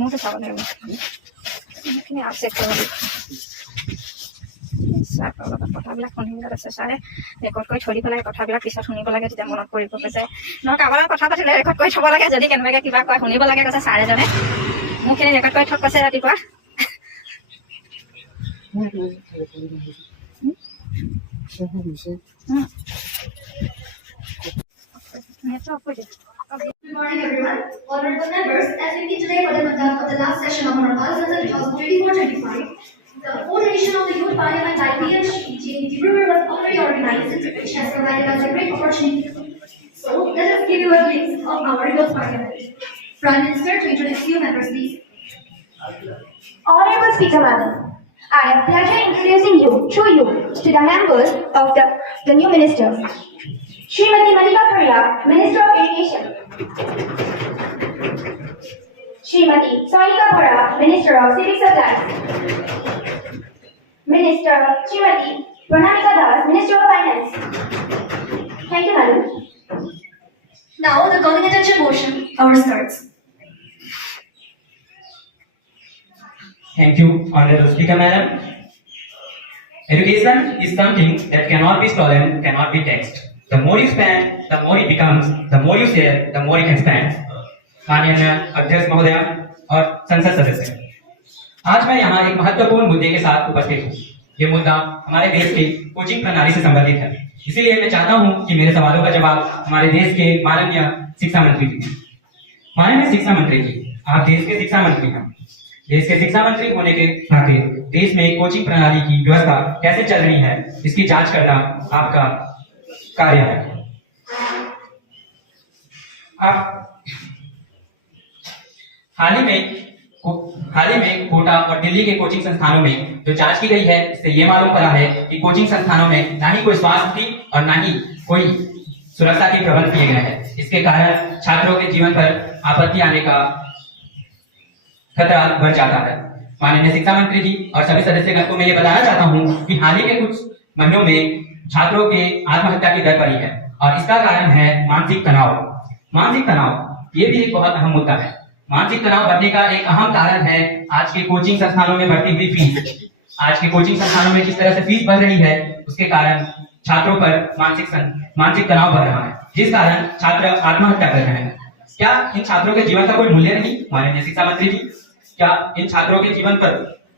মুখে সাবান দেবো এখানে আছে কথাবিলাক শুনিবলৈ আছে ছাৰে ৰেকৰ্ড কৰি থৈ দিব লাগে কথাবিলাক পিছত শুনিব লাগে তেতিয়া মনত পৰিব কৈছে নহয় কাৰোবাৰ কথা পাতিলে ৰেকৰ্ড কৰি থ'ব লাগে যদি কেনেবাকৈ কিবা কয় শুনিব লাগে কৈছে ছাৰজনে মোৰখিনি ৰেকৰ্ড কৰি থক কৈছে ৰাতিপুৱা Good morning, everyone. Honorable members, as we meet today for the conduct of the last session of our Parliament 2024-25, the fourth edition of the Youth Parliament IPLG in Dibrugarh was already organized, which has provided us a great opportunity. So, let us give you a glimpse of our Youth Parliament. Prime Minister, to introduce you, members, please. Honorable Speaker Madam, I have pleasure introducing you, through you, to the members of the new ministers. Srimati Malika Purya, Minister of Education. Srimati Sonika Bora, Minister of Civic Supplies. Minister Srimati Pranamika Das, Minister of Finance. Thank you, Madam. Now, the calling attention motion, our starts. Thank you, Honorable Speaker Madam. Education is something that cannot be stolen, cannot be taxed. The more you spend, the more it becomes, the more you share, the more you can spend. माननीय अध्यक्ष महोदय और संसद सदस्य, आज मैं यहाँ एक महत्वपूर्ण मुद्दे के साथ उपस्थित हूँ। ये मुद्दा हमारे देश की कोचिंग प्रणाली से संबंधित है, इसीलिए मैं चाहता हूँ कि मेरे सवालों का जवाब हमारे देश के माननीय शिक्षा मंत्री जी दें। माननीय शिक्षा मंत्री जी, आप देश के शिक्षा मंत्री हैं। देश के शिक्षा मंत्री होने के नाते देश में कोचिंग प्रणाली की व्यवस्था कैसे चल रही है, इसकी जांच करना आपका कार्य है। आप हाल ही में कोटा और दिल्ली के कोचिंग संस्थानों में जो जांच की गई है, इससे ये मालूम पड़ा है कि कोचिंग संस्थानों में ना ही कोई स्वास्थ्य और ना ही कोई सुरक्षा के प्रबंध किए गए हैं। इसके कारण छात्रों के जीवन पर आपत्ति आने का खतरा बढ़ जाता है। माननीय शिक्षा मंत्री जी और सभी सदस्यगण को मैं ये बताना चाहता हूँ कि हाल ही के कुछ महीनों में छात्रों के आत्महत्या की दर बढ़ी है और इसका कारण है मानसिक तनाव। मानसिक तनाव ये भी एक बहुत अहम मुद्दा है। मानसिक तनाव बढ़ने का एक अहम कारण है आज के कोचिंग संस्थानों में बढ़ती हुई फीस। आज के कोचिंग संस्थानों में जिस तरह से फीस बढ़ रही है, उसके कारण छात्रों पर मानसिक तनाव बढ़ रहा है, जिस कारण छात्र आत्महत्या कर रहे हैं। क्या इन छात्रों के जीवन का कोई मूल्य नहीं? माननीय शिक्षा मंत्री जी, क्या इन छात्रों के जीवन पर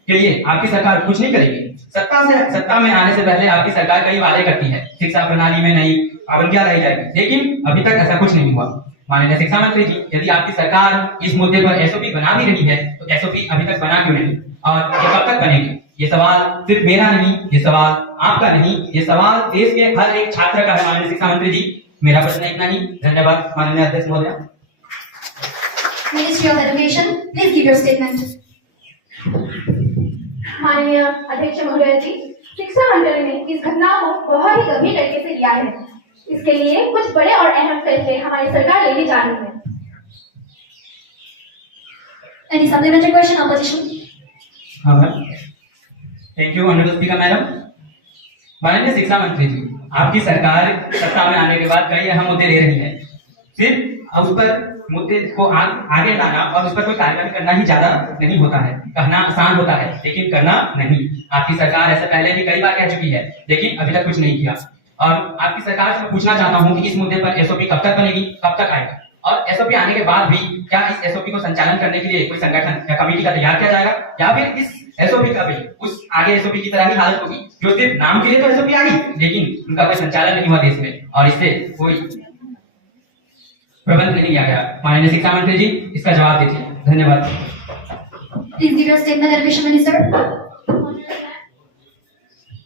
के लिए आपकी सरकार कुछ नहीं करेगी? सत्ता में आने से पहले आपकी सरकार कई वादे करती है, शिक्षा प्रणाली में नई पाबंदियां लाई जाएगी, लेकिन अभी तक ऐसा कुछ नहीं हुआ। माननीय शिक्षा मंत्री जी, यदि आपकी सरकार इस मुद्दे पर एसओपी बना भी रही है, तो एसओपी अभी तक बना क्यों नहीं और ये कब तक बनेगी? ये सवाल सिर्फ मेरा नहीं, ये सवाल आपका नहीं, ये सवाल देश के हर एक छात्र का है। माननीय शिक्षा मंत्री जी, मेरा प्रश्न इतना ही। धन्यवाद। माननीय अध्यक्ष महोदय। Ministry of Education, please give your statement. माननीय अध्यक्ष महोदय जी, शिक्षा मंडल ने इस घटना को बहुत ही गंभीर तरीके से लिया है। इसके लिए कुछ बड़े और अहम फैसले हमारी सरकार लेने जा रही है। Any supplementary question, opposition? हाँ ma'am, thank you honourable speaker madam. माननीय शिक्षा मंत्री जी, आपकी सरकार सत्ता में आने के बाद कई अहम मुद्दे ले रही है। सिर्फ उस पर मुद्दे को आगे लाना और उस पर कोई कार्यक्रम करना ही ज्यादा नहीं होता है। कहना आसान होता है, लेकिन करना नहीं। आपकी सरकार ऐसा पहले भी कई बार कह चुकी है, लेकिन अभी तक कुछ नहीं किया। और आपकी सरकार से पूछना चाहता हूँ कि इस मुद्दे पर एसओपी कब तक बनेगी, कब तक आएगा, और एसओपी आने के बाद भी क्या इस एसओपी को संचालन करने के लिए कोई संगठन या कमेटी का तैयार किया जाएगा, या फिर इस एसओपी का भी उस आगे एसओपी की तरह ही हालत होगी जो सिर्फ नाम के लिए तो एसओपी आ गई, लेकिन उनका कोई संचालन नहीं हुआ देश में और इससे कोई प्रबंध नहीं किया गया। माननीय शिक्षा मंत्री जी, इसका जवाब दीजिए। धन्यवाद। Please give your statement, Education Minister.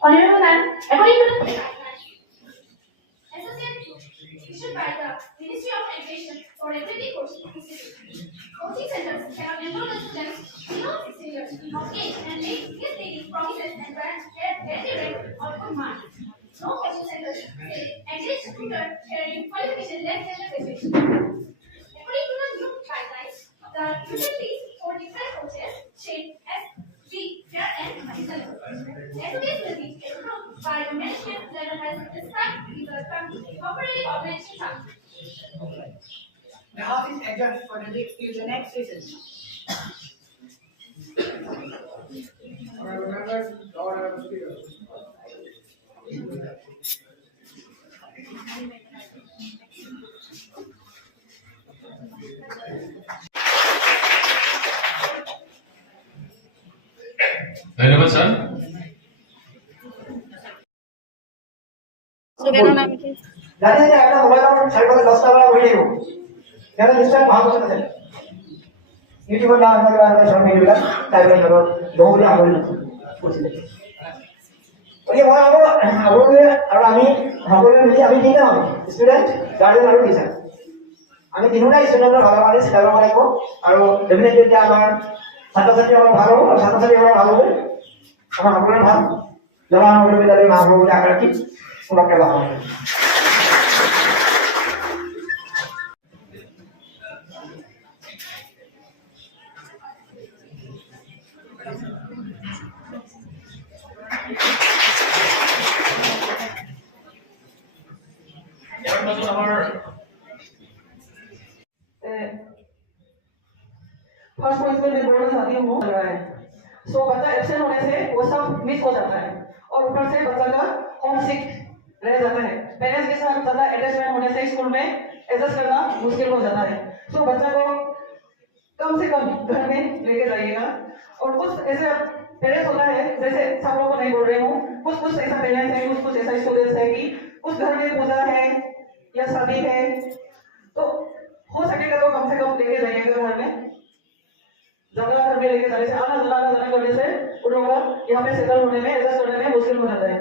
Honorable Ma'am, according to the associate issued by the Ministry of Education for every coaching centers cannot enroll the students below 16 years of age and make misleading promises and grant their rate or good marks. So No question centers say engage tutor carrying qualification less than the graduation. According to the new guidelines, the tuition fees for different courses shape as B, fair and monetary. SOBs will be approved by the management level as described in the cooperative organization chart. The house is adjourned for the next session. Honorable members, the order of the speaker. धन्यवाद sir. জানি যে একটা mobile number 10টা বেলা বই দেব যারা নিশ্চয় ভাগ করতে আছেন ইউটিউবের নাম আমাদের আমরা সব ভিডিওটা তাইলে ধরো বহুগুলো আমল করছিলেন ওই মই আপোনালোকে আৰু আমি সকলোৱে মিলি আমি দিনাম ষ্টুডেণ্ট গাৰ্জেন আৰু টিচাৰ আমি তিনিটা ষ্টুডেণ্টৰ ভালৰ কাৰণে চিন্তা কৰিব লাগিব আৰু ডেফিনেটলি এতিয়া আমাৰ ছাত্ৰ ছাত্ৰী আমাৰ ভাল হ'ব আৰু ছাত্ৰ ছাত্ৰী আমাৰ ভাল হ'ব আমাৰ সকলোৰে ভাল জৱাহৰ বিদ্যালয় মহাবিদ্যালয় আকাশী তোমাকে বাহাম फर्स्ट पॉइंट पे मैं बोलना चाहती हूँ सो बच्चा एब्सेंट होने से वो सब मिस हो जाता है और ऊपर से बच्चा का होम सिक रह जाता है पेरेंट्स के साथ ज़्यादा अटैचमेंट होने से स्कूल में एडजस्ट करना मुश्किल हो जाता है सो बच्चा को कम से कम घर में लेके जाइएगा और कुछ ऐसे पेरेंट्स होता है जैसे सब लोगों को नहीं बोल रही हूँ कुछ ऐसा पेरेंट्स है कुछ ऐसा स्टूडेंट्स है कि कुछ घर में पूजा है या शादी है तो हो सकेगा तो कम से कम लेके जाइएगा घर में ज्यादा घर में लेके जाने से आना जाना करने से उन लोगों को यहाँ पे सेटल होने में एडजस्ट करने में मुश्किल हो जाता है